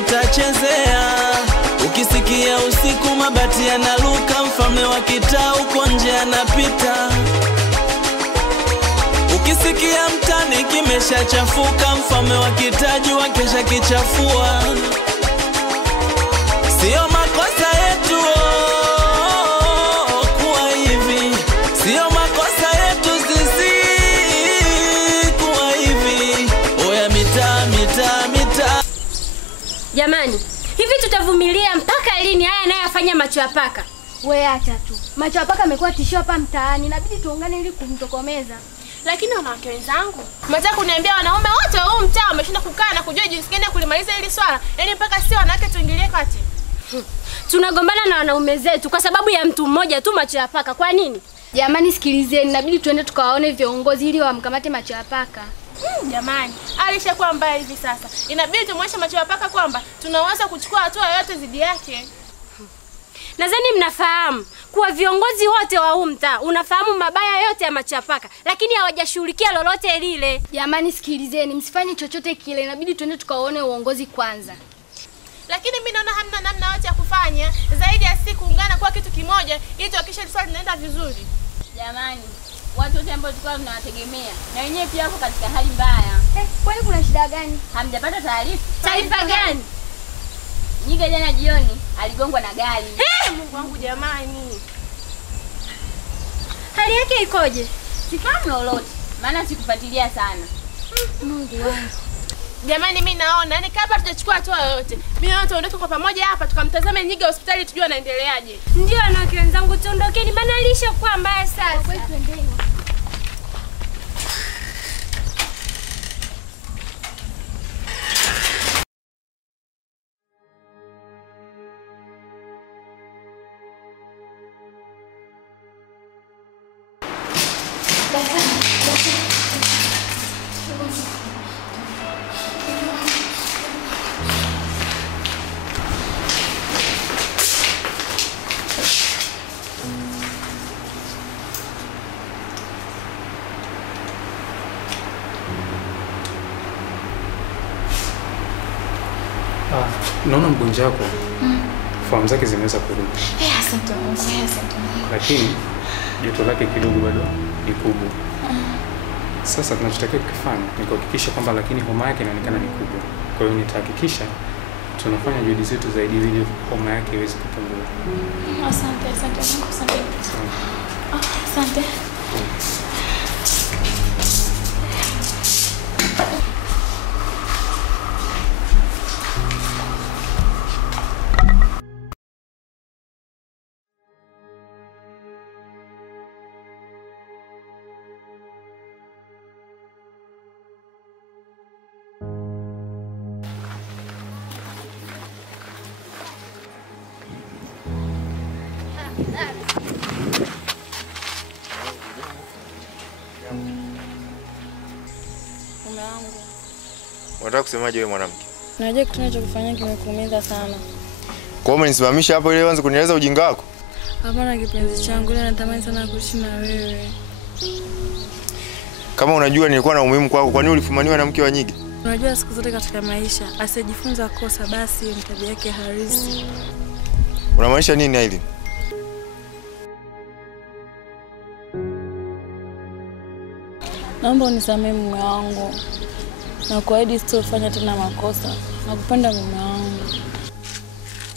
utachezea. Ukisikia usiku mabati yanaruka, mfalme wa kitaa uko nje anapita. Ukisikia mtani kimeshachafuka, mfalme wa kitaa jua kesha kichafua. Sio makosa yetu kuwa hivi, sio makosa yetu sisi kuwa hivi. Oya mitaa. Jamani, hivi tutavumilia mpaka lini haya anayofanya macho ya paka? Wewe acha tu. Macho ya paka amekuwa tishio hapa mtaani. Inabidi tuungane ili kumtokomeza. Lakini wanawake wenzangu, mnataka kuniambia wanaume wote huu mtaa wameshinda kukaa na kujua jinsi gani kulimaliza hili swala? Yaani mpaka sisi wanawake tuingilie kati? Tunagombana na wanaume zetu kwa sababu ya mtu mmoja tu, macho ya paka. Kwa nini? Jamani sikilizeni, inabidi tuende tukawaone viongozi ili wamkamate macho ya paka. Jamani, alishakuwa mbaya hivi sasa. Inabidi tumwonyeshe macho ya paka kwamba tunaweza kuchukua hatua yoyote dhidi yake. Nadhani mnafahamu kuwa viongozi wote wa mtaa unafahamu mabaya yote ya macho ya paka, lakini hawajashughulikia lolote lile. Jamani sikilizeni, msifanye chochote kile. Inabidi tuende tukawaone uongozi kwanza. Lakini mimi naona hamna namna yote ya kufanya zaidi ya sisi kuungana kwa kitu kimoja ili tuhakikishe swala linaenda vizuri. Jamani, watu wote ambao tulikuwa tunawategemea na wenyewe pia wako katika hali mbaya. Kwani kuna shida gani? Hamjapata taarifa? Taarifa gani? Nyiga jana jioni aligongwa na gari. Mungu wangu jamani. Hali yake ikoje? Sifahamu lolote, maana sikufuatilia sana. Mungu wangu. Jamani mimi naona yani kabla tujachukua hatua yoyote, mimi naona tuondoke kwa pamoja hapa tukamtazame Nyiga hospitali tujue anaendeleaje. Ndio wanawake wenzangu, tuondokeni bana, alishakuwa mbaya sasa. Kwa twendeni. Naona mgonjwa wako fahamu zake zimeweza kurudi. Asante Mungu. Lakini joto lake kidogo bado ni kubwa. Sasa tunachotakiwa kufanya ni kuhakikisha kwamba lakini homa yake inaonekana ni kubwa. Kwa hiyo nitahakikisha tunafanya juhudi zetu zaidi ili homa yake iweze kupungua. Asante Mungu, asante. Mume wangu. Unataka kusemaje wewe mwanamke? Najua kitu ninachokufanyia kimekuumiza sana. Kwa hiyo umenisimamisha hapo ili uanze kunieleza ujinga wako? Hapana kipenzi changu, leo natamani sana kuishi na wewe. Kama unajua nilikuwa na umuhimu kwako, kwa nini ulifumaniwa na mke wa Nyiga? Unajua siku zote katika maisha asijifunza kosa basi mtabia yake halisi. Unamaanisha nini Aileen? Naomba unisamehe mume wangu. Na kuahidi sitofanya tena makosa. Nakupenda mume wangu.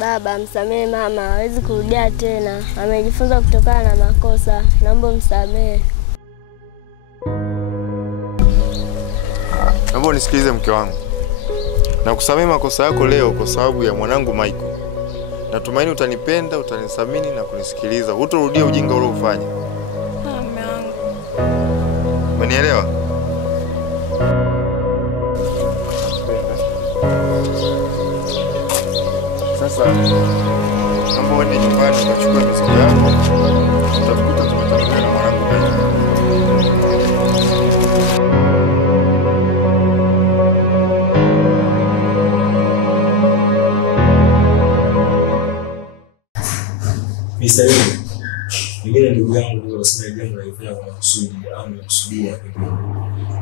Baba, msamehe mama, hawezi kurudia tena. Amejifunza kutokana na makosa. Naomba msamehe. Naomba unisikilize mke wangu. Na kusamehe makosa yako leo kwa sababu ya mwanangu Michael. Natumaini utanipenda, utanisamini na kunisikiliza. Hutorudia ujinga uliofanya. Mume wangu. Umenielewa? Sasa naomba uende nyumbani ukachukue mizigo yako. Utakuta tumetangulia na mwanangu Michael. Mr. Mimi ndugu yangu ndio wasema jambo la ifanya kwa kusudi au kusudia.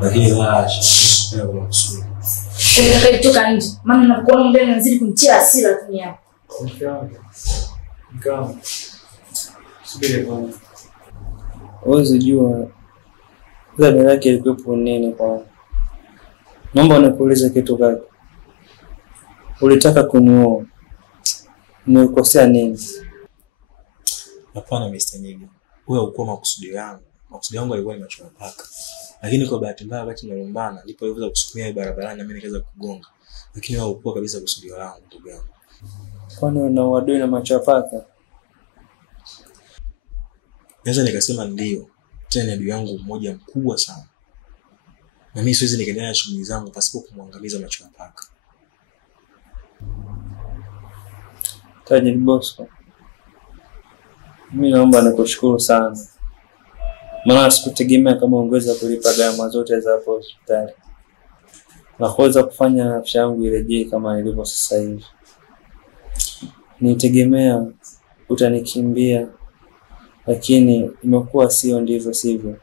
Lakini la shida kwa kusudi. Unataka kutoka nje. Maana ninapokuona mbele nazidi kunitia hasira tu ni hapo. Mkao. Subiri bwana. Uweze jua dada yake ilikuwa nini kwa. Naomba nikuulize kitu gani? Ulitaka kunioa. Nimekosea nini? Hapana Mr. Nyigi. Wewe haukuwa makusudi yangu. Makusudi yangu yalikuwa ni macho paka. Lakini kwa bahati mbaya wakati tunalumbana ndipo aliweza kusukumia barabarani na mimi nikaweza kugonga. Lakini wewe haukuwa kabisa kusudio langu ndugu yangu. Kwani una uadui na macho paka? Naweza nikasema ndio. Tena adui yangu mmoja mkubwa sana. Na mimi siwezi nikaendelea na shughuli zangu pasipo kumwangamiza macho ya paka. Tajiri Bosco. Mimi naomba nikushukuru sana. Maana sikutegemea kama ungeweza kulipa gharama zote za hapo hospitali. Na kuweza kufanya afya yangu irejee kama ilivyo sasa hivi. Nitegemea utanikimbia, lakini imekuwa sio ndivyo sivyo.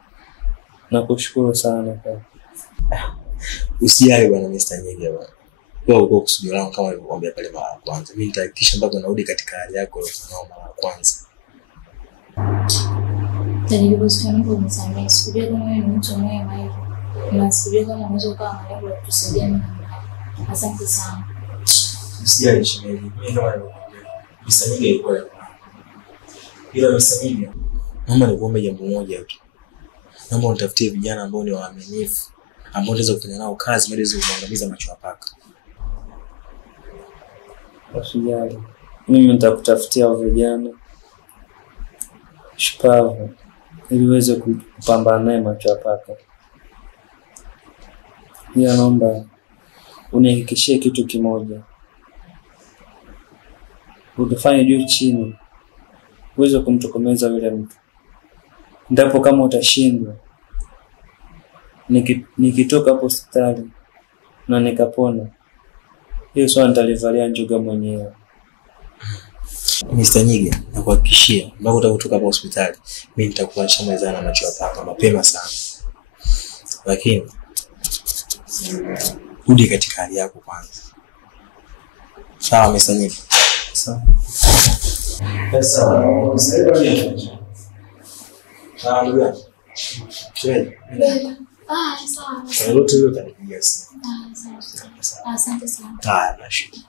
Nakushukuru sana kaka. Usijali bwana Mr. Nyigi bwana. Wewe uko kusudio langu kama nilivyokuambia pale mara ya kwanza. Mimi nitahakikisha mpaka narudi katika hali yako uliyokuwa mara ya kwanza. Tajiri Bosco yangu umesema sikuja kama wewe ni mtu mwema hivi. Unasikia kama unaweza kuwa na lengo la kutusaidia mimi na mimi. Asante sana. Usijali shemeji. Mimi kama nilivyokuambia. Mr. Nyigi alikuwa ila Mr. Nyigi. Naomba nikuombe jambo moja tu. Naomba unitafutie vijana ambao ni waaminifu, ambao unaweza kufanya nao kazi ili uweze kumwangamiza macho ya paka. Usijali. Mimi nitakutafutia vijana shupavu ili uweze kupambana naye macho ya paka. Pia naomba unihakikishie kitu kimoja. Utafanya juu chini uweze kumtokomeza yule mtu. Ndipo kama utashindwa, nikitoka hapo hospitali na nikapona, hiyo swala nitalivalia njuga mwenyewe. Mr. Nyigi, nakuhakikishia mpaka utakapotoka hapo hospitali, mimi nitakuwa nishamalizana na macho ya paka mapema sana. Lakini rudi katika hali yako kwanza. Sawa Mr. Nyigi? Sawa. Sawa. Sawa ndugu yangu. Shemeji. Sawa. Kwa lote hilo utanipigia simu. Asante sana. Nashukuru.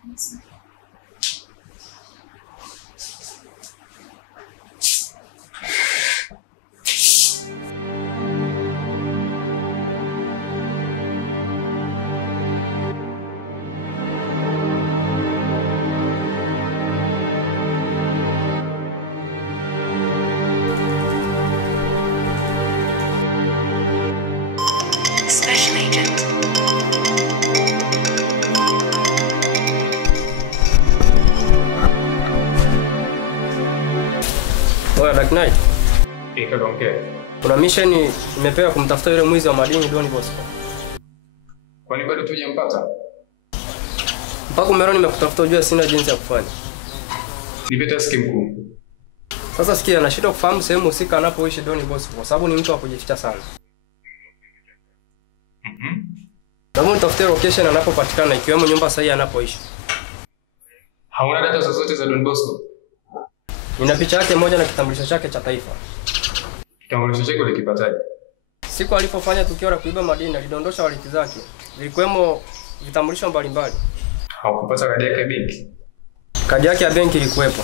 Special agent. Oya Dark Knight. Ikaongea. Kuna mission nimepewa kumtafuta yule mwizi wa madini Don Bosco. Kwani bado tujampata? Mpaka umeroni nimekutafuta ujue sina jinsi ya kufanya. Nipe taski mkuu. Sasa sikia, nashindwa kufahamu sehemu husika anapoishi Don Bosco kwa sababu ni mtu wa kujificha sana. Naomba nitafute location anapopatikana ikiwemo nyumba sahihi anapoishi. Hauna data zozote za Don Bosco? Nina picha yake moja na kitambulisho chake cha taifa. Kitambulisho chake ulikipataje? Siku alipofanya tukio la kuiba madini alidondosha waliti zake. Vilikuwemo vitambulisho mbalimbali. Haukupata kadi yake ya benki? Kadi yake ya benki ilikuwepo.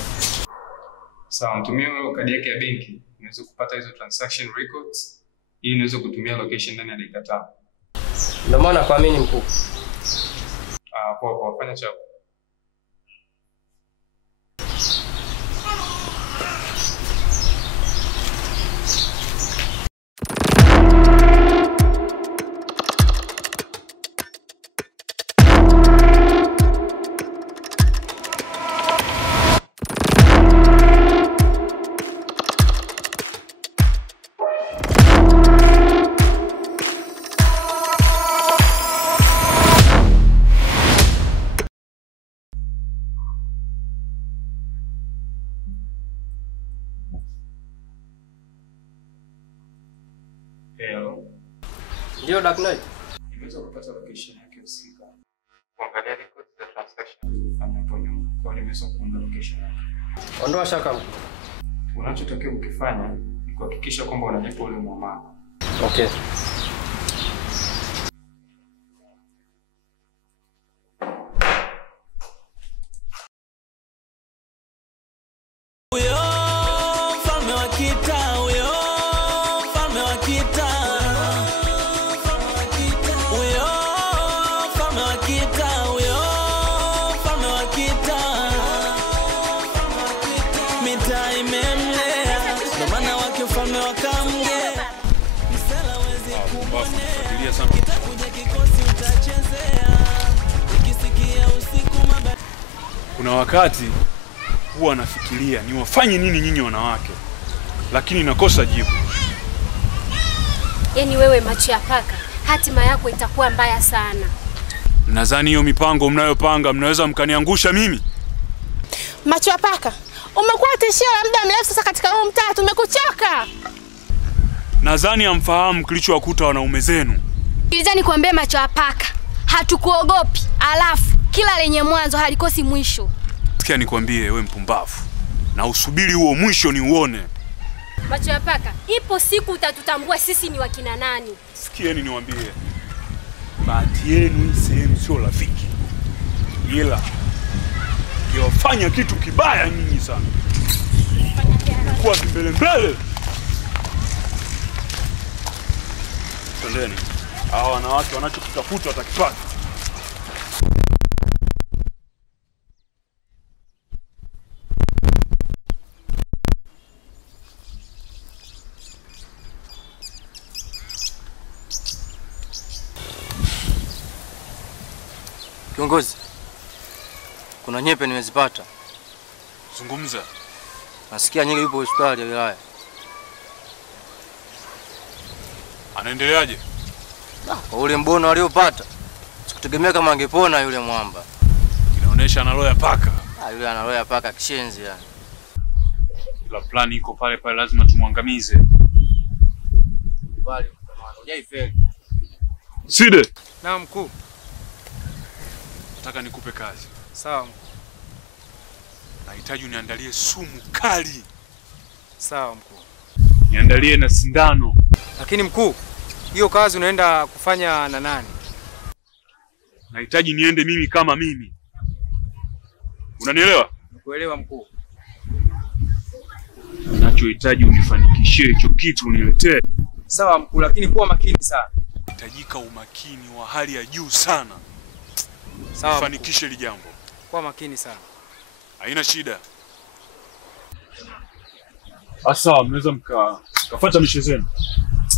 Sawa, mtumie kadi yake ya benki. Unaweza kupata hizo transaction records ili unaweza kutumia location ndani ya dakika 5. Ndio maana kuamini mkuu. Poa, fanya chako. Ndio Dark Knight. Nimeweza kupata location yake usiku. nimeweza kuona location yake. Ondoa shaka. Unachotakiwa kukifanya ni kuhakikisha kwamba unalipa ule muamala. Okay. Uyo mfalme wa kita, uyo mfalme wa kita. Uyo mfalme wa kita, uyo mfalme wa kita. Mitaa imemlea, ndo maana wake mfalme wakamgea. Msela wezi kubonea, kitakuja kikosi utachezea. Ukisikia usiku mabati. Kuna wakati huwa nafikiria ni wafanye nini nyinyi wanawake, lakini nakosa jibu. Yaani wewe macho ya paka, hatima yako itakuwa mbaya sana. Nadhani hiyo mipango mnayopanga mnaweza mkaniangusha mimi. Macho ya paka, umekuwa tishio la muda mrefu sasa katika huu mtaa, tumekuchoka. Nadhani hamfahamu kilichowakuta wanaume zenu. Sikiliza nikwambie macho ya paka, hatukuogopi. Alafu kila lenye mwanzo halikosi mwisho. Sikia nikwambie wewe mpumbavu, na usubiri huo mwisho ni uone. Macho ya paka, ipo siku utatutambua sisi ni wakina nani. Sikieni niwaambie, bahati yenu hii sehemu sio rafiki, ila yofanya kitu kibaya nyinyi sana. Kwa mbele. Tendeni. Hawa wanawake wanachokitafuta watakipata. Kiongozi, kuna nyepe nimezipata. Zungumza. Nasikia Nyege yupo hospitali ya wilaya. Anaendeleaje? Kwa ule mbono aliopata, sikutegemea kama angepona yule mwamba. Inaonesha ana roho ya paka. Yule ana roho ya paka kishenzi yani. La plani iko pale pale, lazima tumwangamize. Bali kama hujaifeli. Side. Naam mkuu. Nataka nikupe kazi. Sawa. Nahitaji uniandalie sumu kali. Sawa mkuu. Niandalie na sindano. Lakini mkuu, hiyo kazi unaenda kufanya na nani? Nahitaji niende mimi kama mimi. Unanielewa? Nakuelewa mkuu. Ninachohitaji unifanikishie hicho kitu uniletee. Sawa mkuu, lakini kuwa makini sana. Nahitajika umakini wa hali ya juu sana. Sawa. Ufanikishe hili jambo. Kuwa makini sana. Haina shida. Asa, mnaweza mkafuata mishe zenu.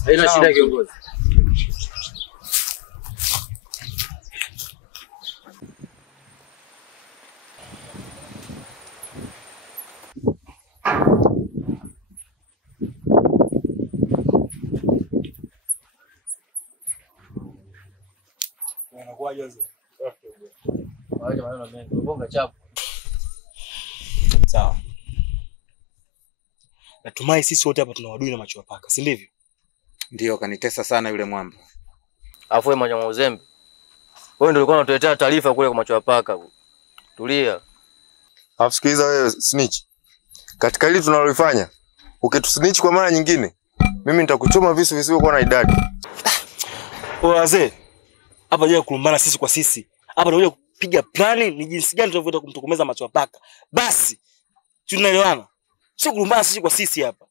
Haina shida kiongozi. Sawa. Natumai sisi wote hapa tunawadui na macho ya paka, si ndivyo? Ndio, kanitesa sana yule mwamba. Afu wewe mwenye uzembe. Wewe ndio ulikuwa unatuletea taarifa kule kwa macho ya paka. Tulia. Alafu sikiliza wewe snitch. Katika hili tunalofanya, ukitusnitch kwa mara nyingine, mimi nitakuchoma visu visivyokuwa na idadi. Wazee, hapa je kulumbana sisi kwa sisi. Hapa ndio kupiga plani ni jinsi gani tunavyoenda kumtokomeza macho ya paka. Basi tunaelewana. Sio kulumbana sisi kwa sisi hapa.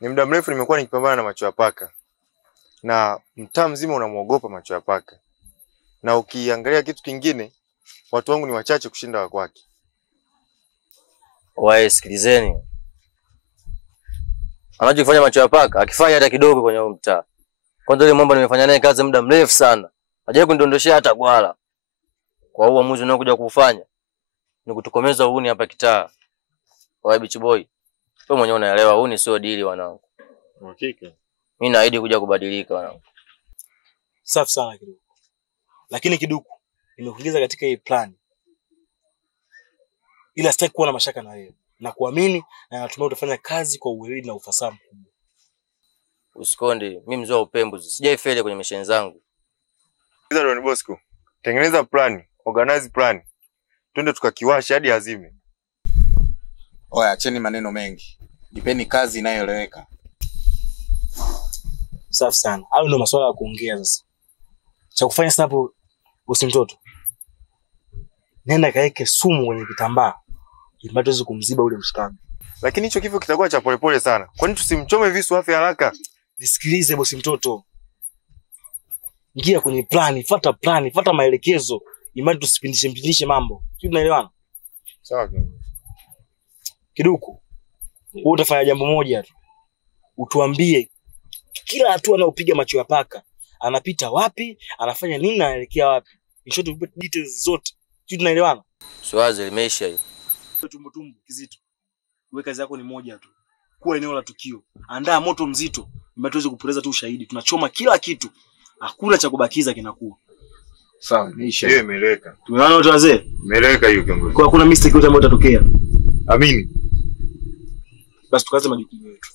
Ni muda mrefu nimekuwa nikipambana na macho ya paka. Na mtaa mzima unamuogopa macho ya paka. Na ukiangalia kitu kingine, watu wangu ni wachache kushinda wa kwake. Wae, sikilizeni. Anachofanya macho ya paka, akifanya hata kidogo kwenye huo mtaa. Kwanza yule mwamba nimefanya naye kazi muda mrefu sana. Hajawahi kunidondoshia hata gwala. Kwa huo uamuzi unaokuja kufanya ni kutokomeza uhuni hapa kitaa. Wae Beach Boy. Wewe mwenyewe unaelewa uhuni sio dili wanangu. Hakika. Mimi naahidi kuja kubadilika wanangu. Safi sana kidogo. Lakini kiduku, nimekuingiza katika hii plan. Ila sitaki kuwa na mashaka na wewe. Na kuamini na natumai utafanya kazi kwa uweledi na ufasaha mkubwa. Usikonde, mimi mzee wa upembuzi. Sijaifeli kwenye misheni zangu. Sikiliza Don Bosco. Tengeneza plan, organize plan. twende tukakiwasha hadi azime. Oya, acheni maneno mengi. Nipeni kazi inayoeleweka. Safi sana. Hayo ndio masuala ya kuongea sasa. Cha kufanya sasa hapo bosi mtoto. Nenda kaeke sumu kwenye kitambaa. Ili tuweze kumziba ule mshikaji. Lakini hicho kifo kitakuwa cha polepole sana. Kwani tusimchome visu afi haraka? Nisikilize bosi mtoto. Ingia kwenye plani, fuata maelekezo. Imani tusipindishe mambo. Sio tunaelewana? Sawa. Kiduku. Wewe utafanya jambo moja tu. Utuambie kila hatua anayopiga macho ya paka. Anapita wapi? Anafanya nini na anaelekea wapi? Nisho tupe details zote. Sio tunaelewana? Swazi limeisha hiyo. Tumbo kizito. Wewe kazi yako ni moja tu. Kuwa eneo la tukio. Andaa moto mzito. Mbona tuweze kupoteza tu ushahidi. Tunachoma kila kitu. Hakuna cha kubakiza kinakuwa. Sawa, niisha. Yeye imeleka. Tumeona watu wazee? Imeleka hiyo kiongozi. Kwa hakuna mistake yote ambayo itatokea. Amini. Basi tukaanze majukumu yetu.